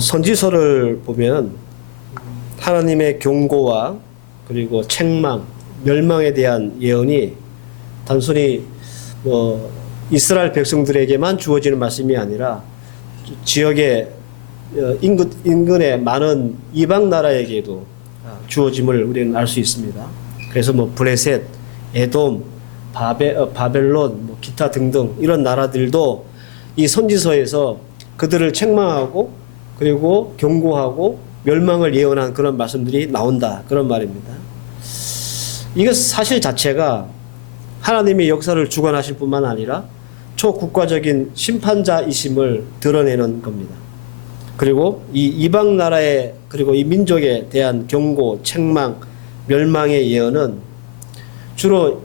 선지서를 보면 하나님의 경고와 그리고 책망, 멸망에 대한 예언이 단순히 이스라엘 백성들에게만 주어지는 말씀이 아니라 지역의 인근의 많은 이방 나라에게도 주어짐을 우리는 알 수 있습니다. 그래서 블레셋, 에돔, 바벨론, 기타 등등 이런 나라들도 이 선지서에서 그들을 책망하고 그리고 경고하고 멸망을 예언한 그런 말씀들이 나온다, 그런 말입니다. 이것 사실 자체가 하나님의 역사를 주관하실 뿐만 아니라 초국가적인 심판자이심을 드러내는 겁니다. 그리고 이 이방 나라의 그리고 이 민족에 대한 경고, 책망, 멸망의 예언은 주로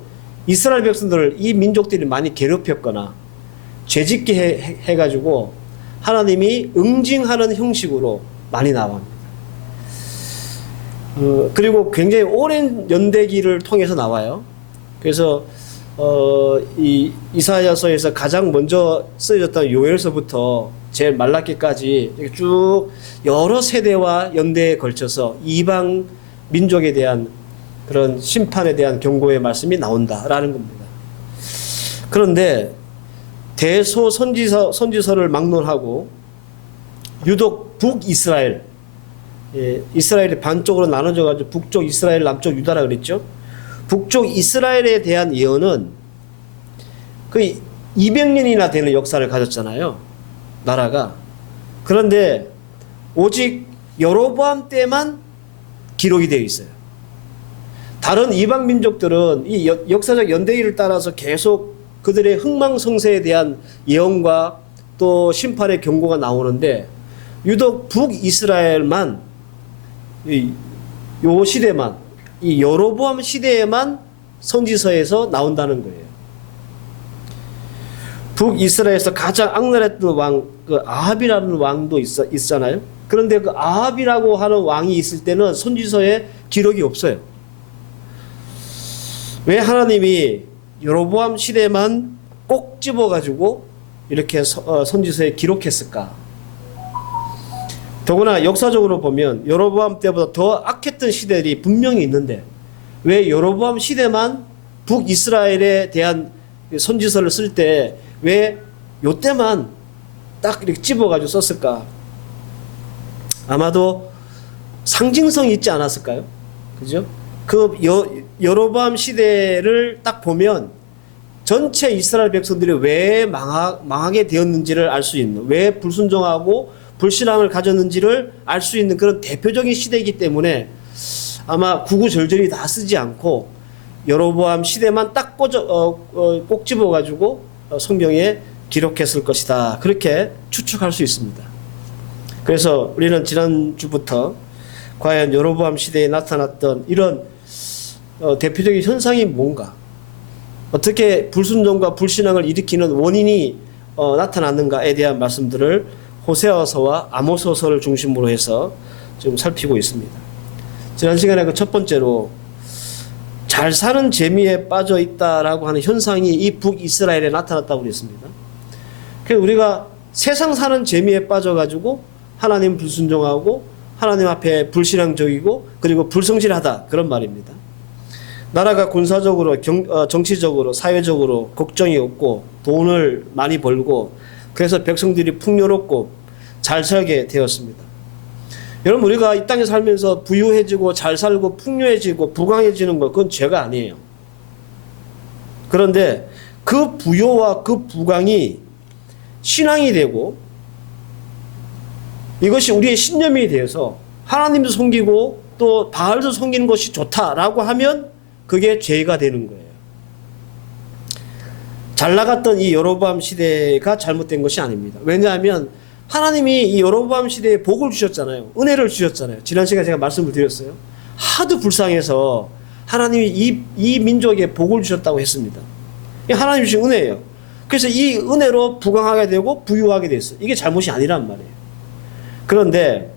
이스라엘 백성들을 이 민족들이 많이 괴롭혔거나 죄짓게 해가지고 하나님이 응징하는 형식으로 많이 나옵니다. 그리고 굉장히 오랜 연대기를 통해서 나와요. 그래서 이 이사야서에서 가장 먼저 쓰여졌던 요엘서부터 제일 말라기까지 쭉 여러 세대와 연대에 걸쳐서 이방 민족에 대한 그런 심판에 대한 경고의 말씀이 나온다라는 겁니다. 그런데 대소선지서를 막론하고 유독 북이스라엘, 이스라엘이 반쪽으로 나눠져 가지고 북쪽 이스라엘, 남쪽 유다라 그랬죠. 북쪽 이스라엘에 대한 예언은 거의 200년이나 되는 역사를 가졌잖아요, 나라가. 그런데 오직 여로보암 때만 기록이 되어 있어요. 다른 이방 민족들은 이 역사적 연대기를 따라서 계속 그들의 흥망성쇠에 대한 예언과 또 심판의 경고가 나오는데 유독 북이스라엘만 요 시대만, 이 여로보암 시대에만 선지서에서 나온다는 거예요. 북이스라엘에서 가장 악랄했던 왕, 그 아합이라는 왕도 있잖아요. 그런데 그 아합이라고 하는 왕이 있을 때는 선지서에 기록이 없어요. 왜 하나님이 여로보암 시대만 꼭 집어가지고 이렇게 선지서에 기록했을까? 더구나 역사적으로 보면 여로보암 때보다 더 악했던 시대들이 분명히 있는데 왜 여로보암 시대만 북이스라엘에 대한 선지서를 쓸 때 왜 요때만 딱 이렇게 집어가지고 썼을까? 아마도 상징성이 있지 않았을까요? 그죠? 그 여로보암 시대를 딱 보면 전체 이스라엘 백성들이 왜 망하게 되었는지를 알 수 있는, 왜 불순종하고 불신앙을 가졌는지를 알 수 있는 그런 대표적인 시대이기 때문에 아마 구구절절히 다 쓰지 않고 여로보암 시대만 딱 꼭 집어가지고 성경에 기록했을 것이다, 그렇게 추측할 수 있습니다. 그래서 우리는 지난주부터 과연 여로보암 시대에 나타났던 이런 대표적인 현상이 뭔가, 어떻게 불순종과 불신앙을 일으키는 원인이 나타났는가에 대한 말씀들을 호세아서와 아모스서를 중심으로 해서 지금 살피고 있습니다. 지난 시간에 그 첫 번째로 잘 사는 재미에 빠져 있다라고 하는 현상이 이 북이스라엘에 나타났다고 그랬습니다. 그래서 우리가 세상 사는 재미에 빠져가지고 하나님 불순종하고 하나님 앞에 불신앙적이고 그리고 불성실하다, 그런 말입니다. 나라가 군사적으로 정치적으로 사회적으로 걱정이 없고 돈을 많이 벌고 그래서 백성들이 풍요롭고 잘 살게 되었습니다. 여러분, 우리가 이 땅에 살면서 부유해지고 잘 살고 풍요해지고 부강해지는 것, 그건 죄가 아니에요. 그런데 그 부요와 그 부강이 신앙이 되고 이것이 우리의 신념이 되어서 하나님도 섬기고 또 바알도 섬기는 것이 좋다라고 하면 그게 죄가 되는 거예요. 잘 나갔던 이 여로보암 시대가 잘못된 것이 아닙니다. 왜냐하면 하나님이 이 여로보암 시대에 복을 주셨잖아요. 은혜를 주셨잖아요. 지난 시간에 제가 말씀을 드렸어요. 하도 불쌍해서 하나님이 이 민족에 복을 주셨다고 했습니다. 하나님 주신 은혜예요. 그래서 이 은혜로 부강하게 되고 부유하게 됐어요. 이게 잘못이 아니란 말이에요. 그런데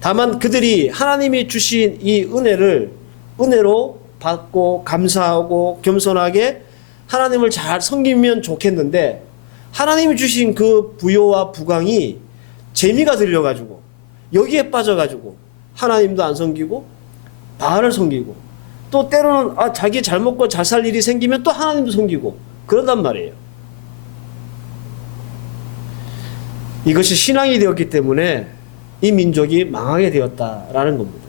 다만 그들이 하나님이 주신 이 은혜로 받고 감사하고 겸손하게 하나님을 잘 섬기면 좋겠는데 하나님이 주신 그 부요와 부강이 재미가 들려가지고 여기에 빠져가지고 하나님도 안 섬기고 바알을 섬기고 또 때로는 자기 잘 먹고 잘 살 일이 생기면 또 하나님도 섬기고 그런단 말이에요. 이것이 신앙이 되었기 때문에 이 민족이 망하게 되었다라는 겁니다.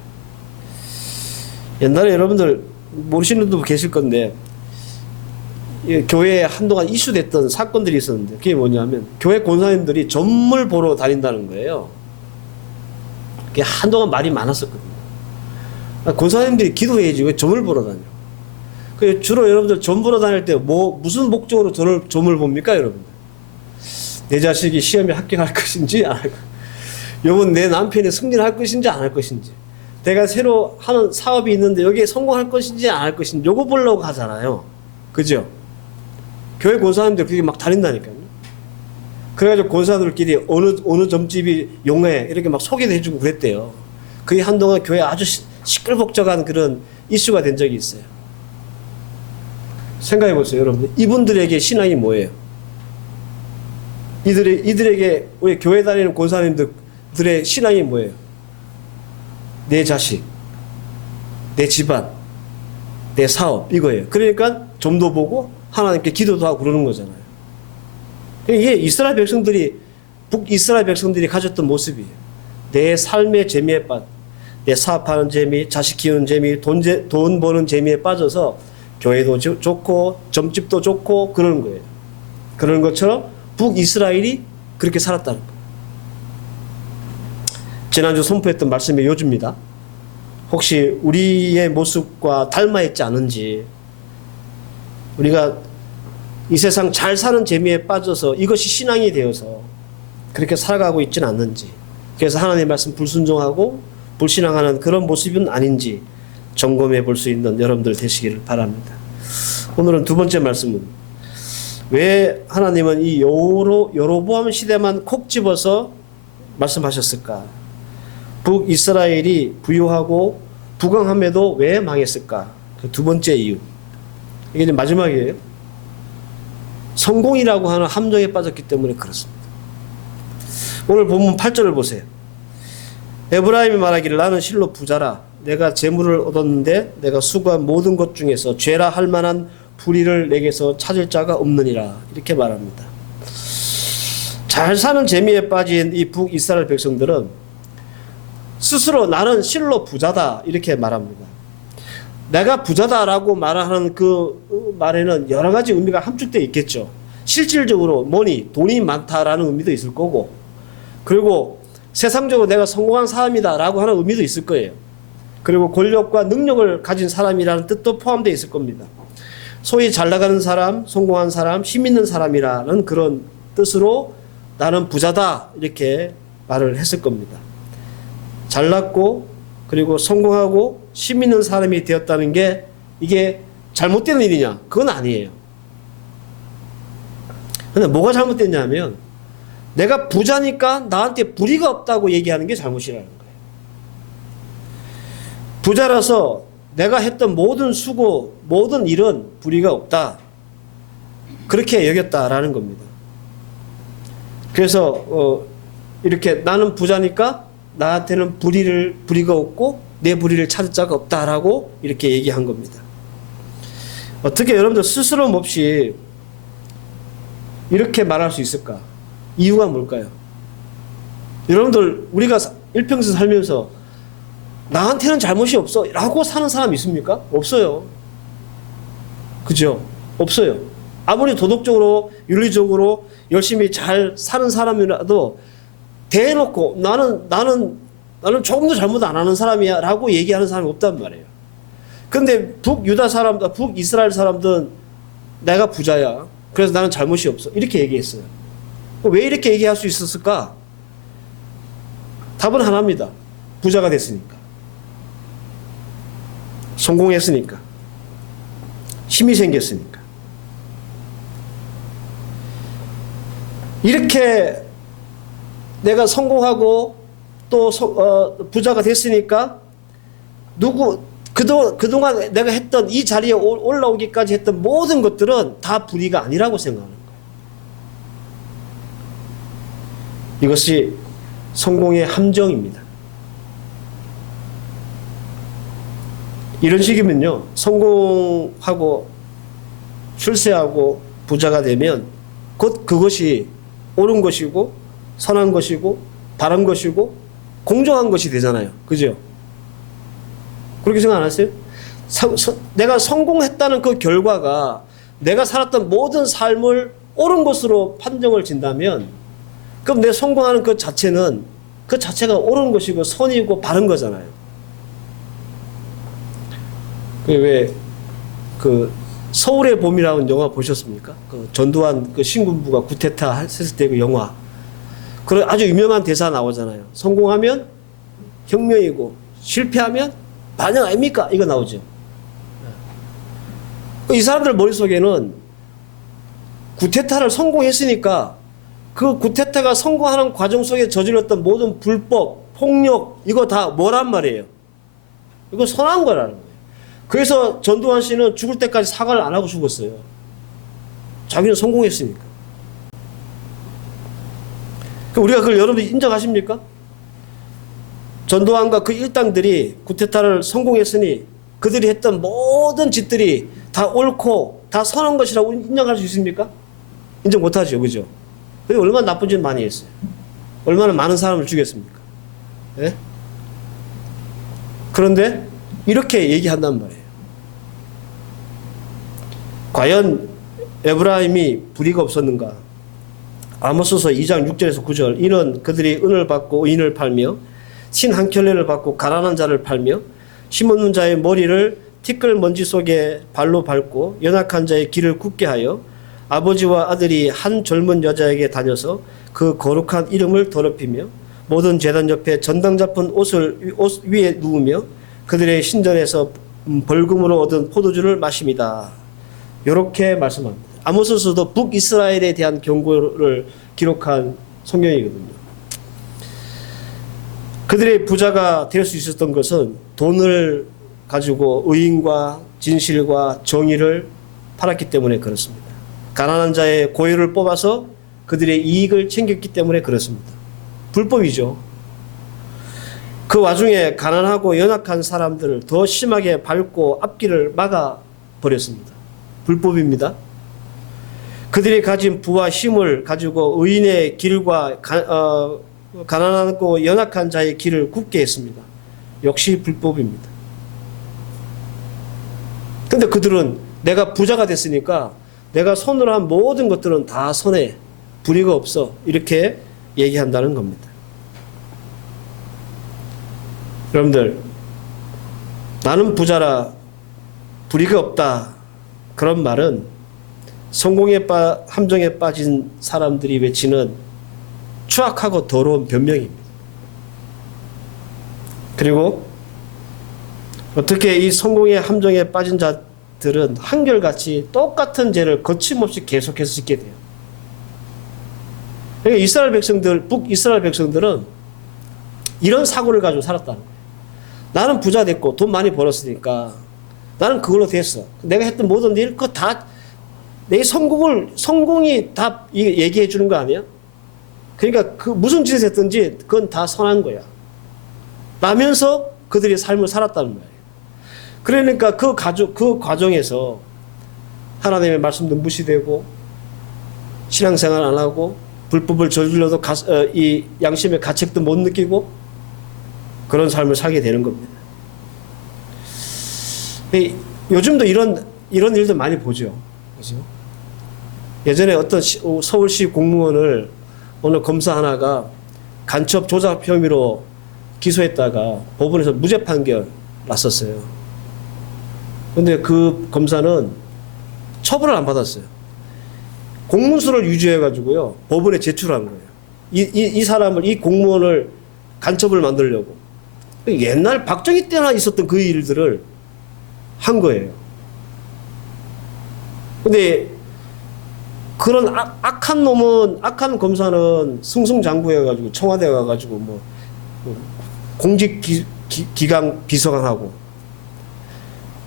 옛날에 여러분들 모르시는 분도 계실 건데 교회에 한동안 이슈됐던 사건들이 있었는데 그게 뭐냐면 교회 권사님들이 점을 보러 다닌다는 거예요. 그게 한동안 말이 많았었거든요. 권사님들이 기도해야지 왜 점을 보러 다녀? 주로 여러분들 점 보러 다닐 때 무슨 목적으로 점을 봅니까, 여러분들? 내 자식이 시험에 합격할 것인지 안 할 것인지, 여러분 내 남편이 승진할 것인지 안 할 것인지, 내가 새로 하는 사업이 있는데 여기에 성공할 것인지 안 할 것인지 요거 보려고 가잖아요. 그죠? 교회 권사님들 그게 막 다닌다니까요. 그래가지고 권사들끼리 어느 점집이 용해 이렇게 막 소개도 해주고 그랬대요. 그게 한동안 교회 아주 시끌벅적한 그런 이슈가 된 적이 있어요. 생각해 보세요, 여러분. 이분들에게 신앙이 뭐예요? 이들에게 우리 교회 다니는 권사님들의 신앙이 뭐예요? 내 자식, 내 집안, 내 사업 이거예요. 그러니까 점도 보고 하나님께 기도도 하고 그러는 거잖아요. 이게 이스라엘 백성들이 북이스라엘 백성들이 가졌던 모습이에요. 내 삶의 재미에 내 사업하는 재미, 자식 키우는 재미, 돈 버는 재미에 빠져서 교회도 좋고 점집도 좋고 그러는 거예요. 그런 것처럼 북이스라엘이 그렇게 살았다는 거예요. 지난주 선포했던 말씀의 요주입니다. 혹시 우리의 모습과 닮아 있지 않은지, 우리가 이 세상 잘 사는 재미에 빠져서 이것이 신앙이 되어서 그렇게 살아가고 있지는 않는지, 그래서 하나님의 말씀 불순종하고 불신앙하는 그런 모습은 아닌지 점검해 볼 수 있는 여러분들 되시기를 바랍니다. 오늘은 두 번째 말씀은 왜 하나님은 이 여로보암 시대만 콕 집어서 말씀하셨을까? 북이스라엘이 부유하고 부강함에도 왜 망했을까? 그 두 번째 이유. 이게 이제 마지막이에요. 성공이라고 하는 함정에 빠졌기 때문에 그렇습니다. 오늘 본문 8절을 보세요. 에브라임이 말하기를 나는 실로 부자라. 내가 재물을 얻었는데 내가 수고한 모든 것 중에서 죄라 할 만한 불의를 내게서 찾을 자가 없느니라. 이렇게 말합니다. 잘 사는 재미에 빠진 이 북이스라엘 백성들은 스스로 나는 실로 부자다 이렇게 말합니다. 내가 부자다라고 말하는 그 말에는 여러 가지 의미가 함축되어 있겠죠. 실질적으로 돈이 많다라는 의미도 있을 거고, 그리고 세상적으로 내가 성공한 사람이다라고 하는 의미도 있을 거예요. 그리고 권력과 능력을 가진 사람이라는 뜻도 포함되어 있을 겁니다. 소위 잘 나가는 사람, 성공한 사람, 힘 있는 사람이라는 그런 뜻으로 나는 부자다 이렇게 말을 했을 겁니다. 잘났고 그리고 성공하고 힘 있는 사람이 되었다는 게 이게 잘못된 일이냐? 그건 아니에요. 근데 뭐가 잘못됐냐면 내가 부자니까 나한테 불의가 없다고 얘기하는 게 잘못이라는 거예요. 부자라서 내가 했던 모든 수고, 모든 일은 불의가 없다. 그렇게 여겼다라는 겁니다. 그래서 이렇게 나는 부자니까 나한테는 불의가 없고 내 불의를 찾을 자가 없다라고 이렇게 얘기한 겁니다. 어떻게 여러분들 스스럼 없이 이렇게 말할 수 있을까? 이유가 뭘까요? 여러분들 우리가 일평생 살면서 나한테는 잘못이 없어 라고 사는 사람 있습니까? 없어요. 그죠? 없어요. 아무리 도덕적으로 윤리적으로 열심히 잘 사는 사람이라도 대놓고 나는 조금도 잘못 안 하는 사람이야 라고 얘기하는 사람이 없단 말이에요. 근데 북이스라엘 사람들은 내가 부자야. 그래서 나는 잘못이 없어. 이렇게 얘기했어요. 왜 이렇게 얘기할 수 있었을까? 답은 하나입니다. 부자가 됐으니까. 성공했으니까. 힘이 생겼으니까. 이렇게 내가 성공하고 또 부자가 됐으니까 그동안 내가 했던 이 자리에 올라오기까지 했던 모든 것들은 다 불의가 아니라고 생각하는 거예요. 이것이 성공의 함정입니다. 이런 식이면요, 성공하고 출세하고 부자가 되면 곧 그것이 옳은 것이고 선한 것이고 바른 것이고 공정한 것이 되잖아요. 그죠? 그렇게 생각 안 하세요? 내가 성공했다는 그 결과가 내가 살았던 모든 삶을 옳은 것으로 판정을 진다면 그럼 내 성공하는 그 자체는 그 자체가 옳은 것이고 선이고 바른 거잖아요. 왜 그 서울의 봄이라는 영화 보셨습니까? 그 전두환 그 신군부가 구테타 했을 때 그 영화. 그런 아주 유명한 대사 나오잖아요. 성공하면 혁명이고 실패하면 반영 아닙니까? 이거 나오죠. 이 사람들 머릿속에는 구테타를 성공했으니까 그 구테타가 성공하는 과정 속에 저질렀던 모든 불법, 폭력 이거 다 뭐란 말이에요? 이거 선한 거라는 거예요. 그래서 전두환 씨는 죽을 때까지 사과를 안 하고 죽었어요. 자기는 성공했으니까. 우리가 그걸 여러분들이 인정하십니까? 전두환과 그 일당들이 구테타를 성공했으니 그들이 했던 모든 짓들이 다 옳고 다 선한 것이라고 인정할 수 있습니까? 인정 못하죠. 그죠? 근데 얼마나 나쁜 짓 많이 했어요. 얼마나 많은 사람을 죽였습니까? 네? 그런데 이렇게 얘기한단 말이에요. 과연 에브라임이 불의가 없었는가? 아모스서 2장 6절에서 9절 이는 그들이 은을 받고 의인을 팔며 신 한 켤레를 받고 가난한 자를 팔며 힘없는 자의 머리를 티끌 먼지 속에 발로 밟고 연약한 자의 길을 굳게 하여 아버지와 아들이 한 젊은 여자에게 다녀서 그 거룩한 이름을 더럽히며 모든 제단 옆에 전당 잡은 옷 위에 누우며 그들의 신전에서 벌금으로 얻은 포도주를 마십니다. 이렇게 말씀합니다. 아모스서도 북이스라엘에 대한 경고를 기록한 성경이거든요. 그들의 부자가 될 수 있었던 것은 돈을 가지고 의인과 진실과 정의를 팔았기 때문에 그렇습니다. 가난한 자의 고요를 뽑아서 그들의 이익을 챙겼기 때문에 그렇습니다. 불법이죠. 그 와중에 가난하고 연약한 사람들을 더 심하게 밟고 앞길을 막아버렸습니다. 불법입니다. 그들이 가진 부와 힘을 가지고 의인의 길과 가난하고 연약한 자의 길을 굳게 했습니다. 역시 불법입니다. 근데 그들은 내가 부자가 됐으니까 내가 손으로 한 모든 것들은 다 선해. 불의가 없어. 이렇게 얘기한다는 겁니다. 여러분들, 나는 부자라 불의가 없다. 그런 말은 성공의 함정에 빠진 사람들이 외치는 추악하고 더러운 변명입니다. 그리고 어떻게 이 성공의 함정에 빠진 자들은 한결같이 똑같은 죄를 거침없이 계속해서 짓게 돼요. 그러니까 이스라엘 백성들, 북이스라엘 백성들은 이런 사고를 가지고 살았다는 거예요. 나는 부자 됐고 돈 많이 벌었으니까 나는 그걸로 됐어. 내가 했던 모든 일, 그거 다 내 성공이 다 얘기해 주는 거 아니야? 그러니까 그 무슨 짓을 했든지 그건 다 선한 거야. 라면서 그들이 삶을 살았다는 거예요. 그러니까 그 과정에서 하나님의 말씀도 무시되고 신앙생활 안 하고 불법을 저질러도 이 양심의 가책도 못 느끼고 그런 삶을 살게 되는 겁니다. 요즘도 이런 일도 많이 보죠. 그죠? 예전에 어떤 서울시 공무원을 어느 검사 하나가 간첩 조작 혐의로 기소했다가 법원에서 무죄 판결 났었어요. 근데 그 검사는 처벌을 안 받았어요. 공문서를 유지해가지고요, 법원에 제출한 거예요. 이 사람을, 이 공무원을 간첩을 만들려고. 옛날 박정희 때나 있었던 그 일들을 한 거예요. 근데 그런 악한 검사는 승승장구해가지고 청와대 가가지고 뭐 공직기강 비서관하고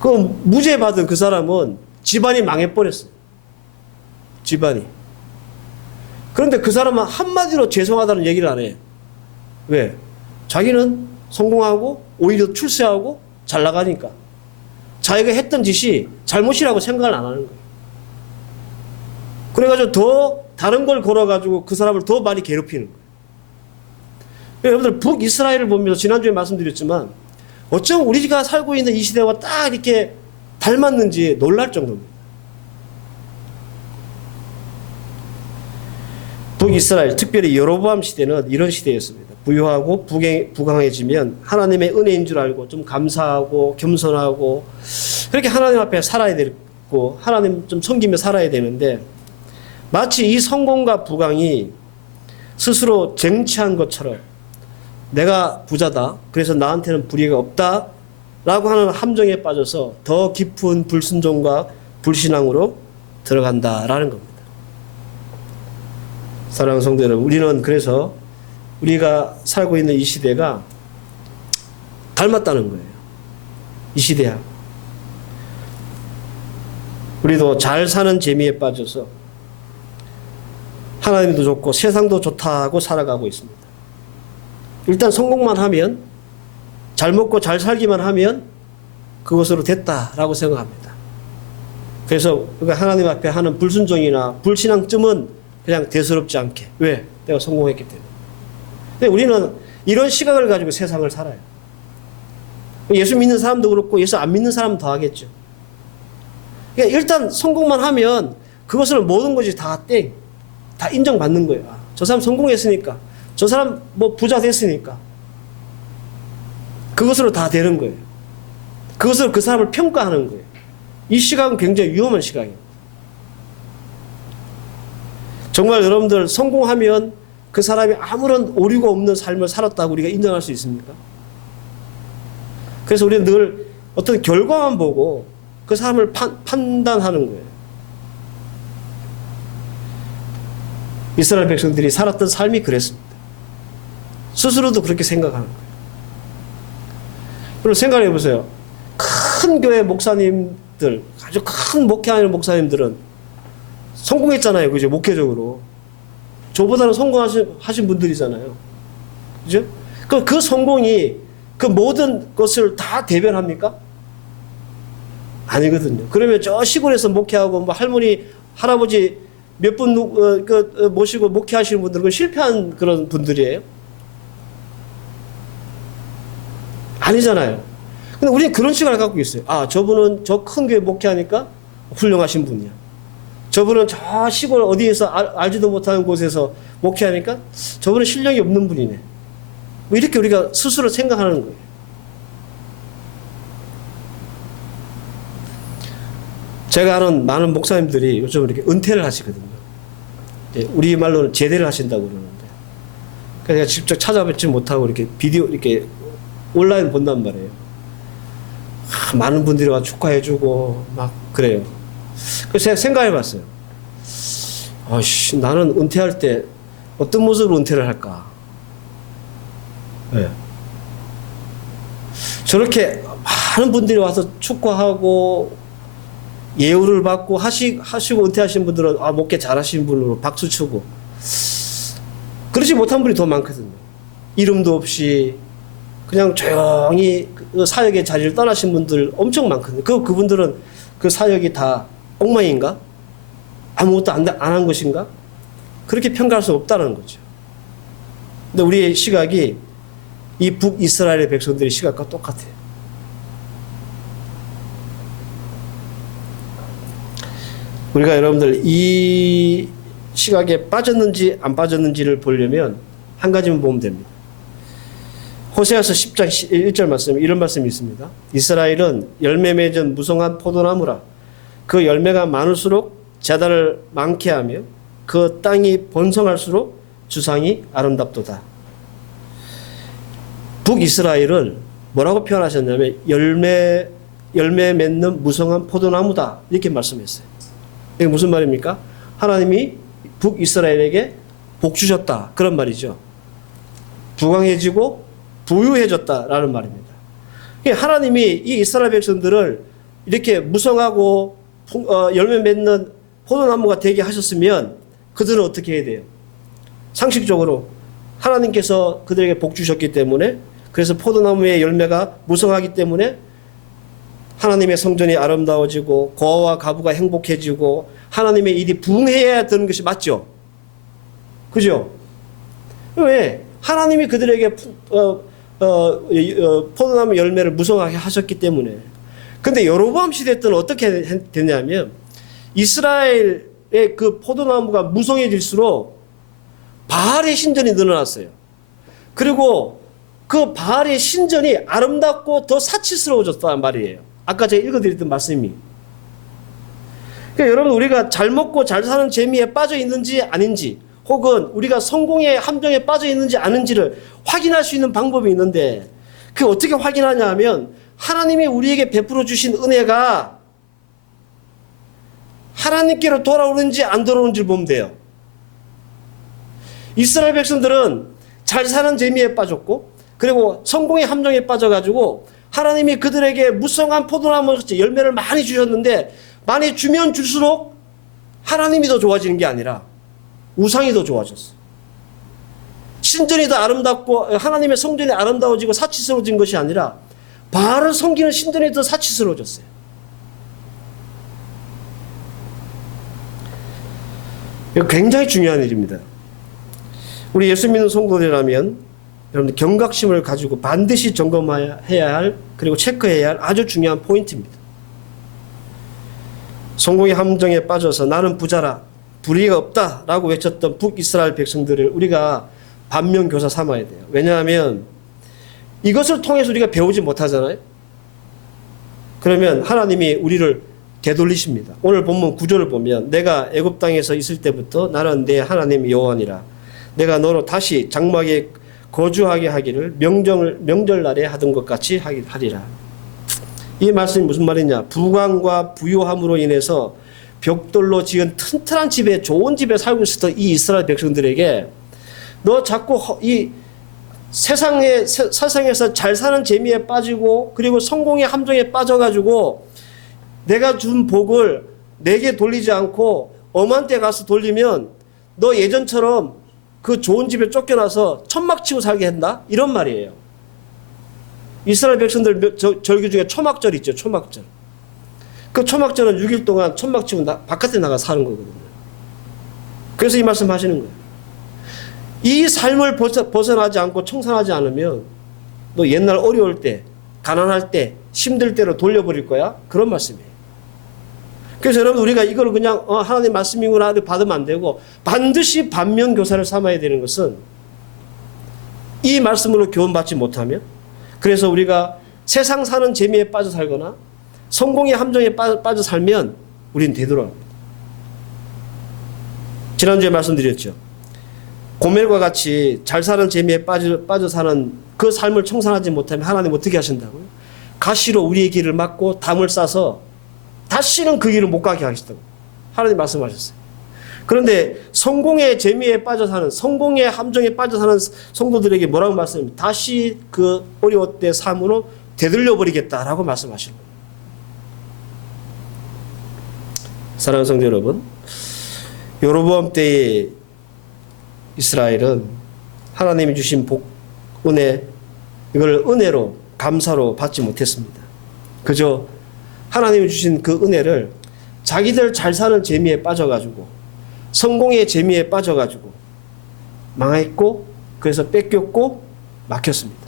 그 무죄 받은 그 사람은 집안이 망해버렸어요. 집안이. 그런데 그 사람은 한마디로 죄송하다는 얘기를 안 해. 왜? 자기는 성공하고 오히려 출세하고 잘 나가니까. 자기가 했던 짓이 잘못이라고 생각을 안 하는 거예요. 그래가지고 더 다른 걸 걸어가지고 그 사람을 더 많이 괴롭히는 거예요. 여러분들 북이스라엘을 보면서 지난주에 말씀드렸지만 어쩜 우리가 살고 있는 이 시대와 딱 이렇게 닮았는지 놀랄 정도입니다. 북이스라엘, 특별히 여로보암 시대는 이런 시대였습니다. 부유하고 부강해지면 하나님의 은혜인 줄 알고 좀 감사하고 겸손하고 그렇게 하나님 앞에 살아야 되고 하나님 좀 섬기며 살아야 되는데 마치 이 성공과 부강이 스스로 쟁취한 것처럼 내가 부자다. 그래서 나한테는 불의가 없다. 라고 하는 함정에 빠져서 더 깊은 불순종과 불신앙으로 들어간다라는 겁니다. 사랑하는 성도 여러분, 우리는 그래서 우리가 살고 있는 이 시대가 닮았다는 거예요. 이 시대하고. 우리도 잘 사는 재미에 빠져서 하나님도 좋고 세상도 좋다고 살아가고 있습니다. 일단 성공만 하면 잘 먹고 잘 살기만 하면 그것으로 됐다라고 생각합니다. 그래서 우리가 하나님 앞에 하는 불순종이나 불신앙쯤은 그냥 대수롭지 않게. 왜? 내가 성공했기 때문에. 근데 우리는 이런 시각을 가지고 세상을 살아요. 예수 믿는 사람도 그렇고 예수 안 믿는 사람은 더 하겠죠. 그러니까 일단 성공만 하면 그것을 모든 것이 다 땡. 다 인정받는 거예요. 아, 저 사람 성공했으니까. 저 사람 뭐 부자 됐으니까. 그것으로 다 되는 거예요. 그것으로 그 사람을 평가하는 거예요. 이 시각은 굉장히 위험한 시각이에요. 정말 여러분들 성공하면 그 사람이 아무런 오류가 없는 삶을 살았다고 우리가 인정할 수 있습니까? 그래서 우리는 늘 어떤 결과만 보고 그 사람을 판단하는 거예요. 이스라엘 백성들이 살았던 삶이 그랬습니다. 스스로도 그렇게 생각하는 거예요. 그럼 생각해 보세요. 큰 교회 목사님들, 아주 큰 목회하는 목사님들은 성공했잖아요. 그죠? 목회적으로. 저보다는 성공하신 분들이잖아요. 그죠? 그 성공이 그 모든 것을 다 대변합니까? 아니거든요. 그러면 저 시골에서 목회하고 뭐 할머니, 할아버지 몇 분 모시고 목회하시는 분들은 실패한 그런 분들이에요? 아니잖아요. 근데 우리는 그런 시각을 갖고 있어요. 아, 저분은 저 큰 교회 목회하니까 훌륭하신 분이야. 저분은 저 시골 어디에서 알지도 못하는 곳에서 목회하니까 저분은 실력이 없는 분이네. 뭐 이렇게 우리가 스스로 생각하는 거예요. 제가 아는 많은 목사님들이 요즘 이렇게 은퇴를 하시거든요. 우리 말로는 제대를 하신다고 그러는데. 그래서 제가 직접 찾아뵙지 못하고 이렇게 비디오, 이렇게 온라인 본단 말이에요. 많은 분들이 와 축하해주고 막 그래요. 그래서 제가 생각해 봤어요. 아씨, 나는 은퇴할 때 어떤 모습으로 은퇴를 할까? 네. 저렇게 많은 분들이 와서 축하하고 예우를 받고 하시고 은퇴하신 분들은 아, 목회 잘하신 분으로 박수 치고 그렇지 못한 분이 더 많거든요. 이름도 없이 그냥 조용히 그 사역의 자리를 떠나신 분들 엄청 많거든요. 그분들은 그 사역이 다 엉망인가? 아무것도 안 한 것인가? 그렇게 평가할 수 없다는 거죠. 근데 우리의 시각이 이 북이스라엘의 백성들의 시각과 똑같아요. 우리가 여러분들 이 시각에 빠졌는지 안 빠졌는지를 보려면 한 가지만 보면 됩니다. 호세아서 10장 1절 말씀 이런 말씀이 있습니다. 이스라엘은 열매 맺은 무성한 포도나무라. 그 열매가 많을수록 재단을 많게 하며 그 땅이 번성할수록 주상이 아름답도다. 북이스라엘을 뭐라고 표현하셨냐면 열매 맺는 무성한 포도나무다 이렇게 말씀했어요. 이게 무슨 말입니까? 하나님이 북이스라엘에게 복 주셨다 그런 말이죠. 부강해지고 부유해졌다라는 말입니다. 하나님이 이 이스라엘 백성들을 이렇게 무성하고 열매 맺는 포도나무가 되게 하셨으면 그들은 어떻게 해야 돼요? 상식적으로 하나님께서 그들에게 복 주셨기 때문에, 그래서 포도나무의 열매가 무성하기 때문에 하나님의 성전이 아름다워지고 고아와 가부가 행복해지고 하나님의 일이 부흥해야 되는 것이 맞죠? 그죠? 왜? 하나님이 그들에게 포도나무 열매를 무성하게 하셨기 때문에. 근데 여로보암 시대 때는 어떻게 됐냐면 이스라엘의 그 포도나무가 무성해질수록 바알의 신전이 늘어났어요. 그리고 그 바알의 신전이 아름답고 더 사치스러워졌다는 말이에요. 아까 제가 읽어드렸던 말씀이. 그러니까 여러분, 우리가 잘 먹고 잘 사는 재미에 빠져 있는지 아닌지, 혹은 우리가 성공의 함정에 빠져 있는지 아닌지를 확인할 수 있는 방법이 있는데, 그 어떻게 확인하냐 하면 하나님이 우리에게 베풀어 주신 은혜가 하나님께로 돌아오는지 안 돌아오는지를 보면 돼요. 이스라엘 백성들은 잘 사는 재미에 빠졌고, 그리고 성공의 함정에 빠져가지고 하나님이 그들에게 무성한 포도나무 열매를 많이 주셨는데, 많이 주면 줄수록 하나님이 더 좋아지는 게 아니라 우상이 더 좋아졌어. 신전이 더 아름답고 하나님의 성전이 아름다워지고 사치스러워진 것이 아니라 바알을 섬기는 신전이 더 사치스러워졌어요. 이거 굉장히 중요한 일입니다. 우리 예수 믿는 성도들이라면 여러분들 경각심을 가지고 반드시 점검해야 할, 그리고 체크해야 할 아주 중요한 포인트입니다. 성공의 함정에 빠져서 나는 부자라, 불의가 없다라고 외쳤던 북이스라엘 백성들을 우리가 반면교사 삼아야 돼요. 왜냐하면 이것을 통해서 우리가 배우지 못하잖아요. 그러면 하나님이 우리를 되돌리십니다. 오늘 본문 9절을 보면 내가 애굽 땅에서 있을 때부터 나는 내 하나님 여호와니라. 내가 너로 다시 장막에 거주하게 하기를 명절날에 하던 것 같이 하리라. 이 말씀이 무슨 말이냐? 부강과 부요함으로 인해서 벽돌로 지은 튼튼한 집에, 좋은 집에 살고 있었던 이 이스라엘 백성들에게 너 자꾸 이 세상에서 잘 사는 재미에 빠지고, 그리고 성공의 함정에 빠져가지고 내가 준 복을 내게 돌리지 않고 엄한 데 가서 돌리면 너 예전처럼 그 좋은 집에 쫓겨나서 천막 치고 살게 한다? 이런 말이에요. 이스라엘 백성들 절기 중에 초막절 있죠. 초막절. 그 초막절은 6일 동안 천막 치고 바깥에 나가 사는 거거든요. 그래서 이 말씀 하시는 거예요. 이 삶을 벗어나지 않고 청산하지 않으면 너 옛날 어려울 때, 가난할 때, 힘들 때로 돌려버릴 거야? 그런 말씀이에요. 그래서 여러분, 우리가 이걸 그냥 하나님 말씀이구나 받으면 안 되고, 반드시 반면교사를 삼아야 되는 것은 이 말씀으로 교훈받지 못하면, 그래서 우리가 세상 사는 재미에 빠져 살거나 성공의 함정에 빠져 살면 우리는 되돌아갑니다. 지난주에 말씀드렸죠. 고멜과 같이 잘 사는 재미에 빠져 사는 그 삶을 청산하지 못하면 하나님 어떻게 하신다고요? 가시로 우리의 길을 막고 담을 싸서 다시는 그 길을 못 가게 하시다고 하나님 말씀하셨어요. 그런데 성공의 재미에 빠져 사는, 성공의 함정에 빠져 사는 성도들에게 뭐라고 말씀합니까? 다시 그 어려울 때 삶으로 되돌려 버리겠다라고 말씀하시는 거예요. 사랑하는 성도 여러분, 여로보암 때의 이스라엘은 하나님이 주신 복, 은혜, 이걸 은혜로, 감사로 받지 못했습니다. 그저 하나님이 주신 그 은혜를 자기들 잘 사는 재미에 빠져가지고, 성공의 재미에 빠져가지고 망했고, 그래서 뺏겼고 막혔습니다.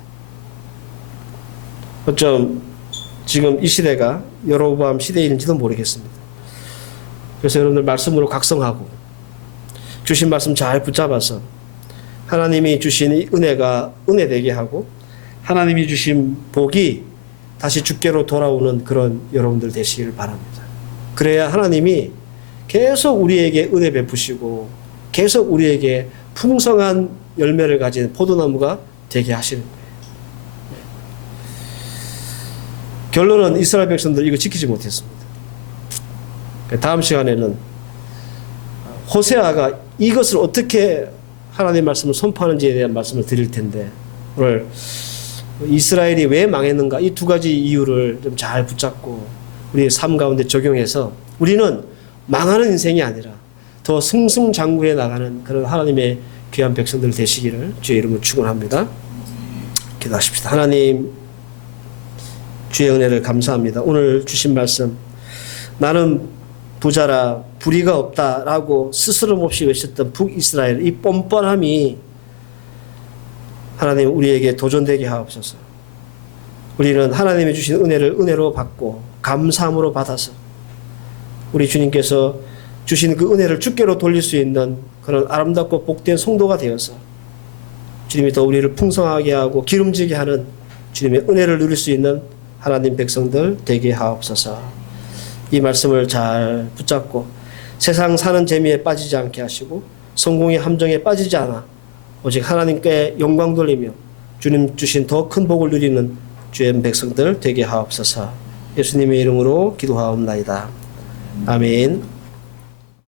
어쩜 지금 이 시대가 여로보암 시대인지도 모르겠습니다. 그래서 여러분들 말씀으로 각성하고 주신 말씀 잘 붙잡아서 하나님이 주신 이 은혜가 은혜되게 하고, 하나님이 주신 복이 다시 주께로 돌아오는 그런 여러분들 되시기를 바랍니다. 그래야 하나님이 계속 우리에게 은혜 베푸시고 계속 우리에게 풍성한 열매를 가진 포도나무가 되게 하시는 거예요. 결론은 이스라엘 백성들 이거 지키지 못했습니다. 다음 시간에는 호세아가 이것을 어떻게 하나님의 말씀을 선포하는지에 대한 말씀을 드릴 텐데, 오늘 이스라엘이 왜 망했는가, 이 두 가지 이유를 좀 잘 붙잡고 우리의 삶 가운데 적용해서 우리는 망하는 인생이 아니라 더 승승장구해 나가는 그런 하나님의 귀한 백성들 되시기를 주의 이름으로 축원합니다. 기도하십시다. 하나님, 주의 은혜를 감사합니다. 오늘 주신 말씀, 나는 부자라 불의가 없다라고 스스럼없이 외쳤던 북이스라엘, 이 뻔뻔함이 하나님 우리에게 도전되게 하옵소서. 우리는 하나님이 주신 은혜를 은혜로 받고 감사함으로 받아서 우리 주님께서 주신 그 은혜를 주께로 돌릴 수 있는 그런 아름답고 복된 성도가 되어서 주님이 더 우리를 풍성하게 하고 기름지게 하는 주님의 은혜를 누릴 수 있는 하나님 백성들 되게 하옵소서. 이 말씀을 잘 붙잡고 세상 사는 재미에 빠지지 않게 하시고 성공의 함정에 빠지지 않아 오직 하나님께 영광 돌리며 주님 주신 더 큰 복을 누리는 주의 백성들 되게 하옵소서. 예수님의 이름으로 기도하옵나이다. 아멘.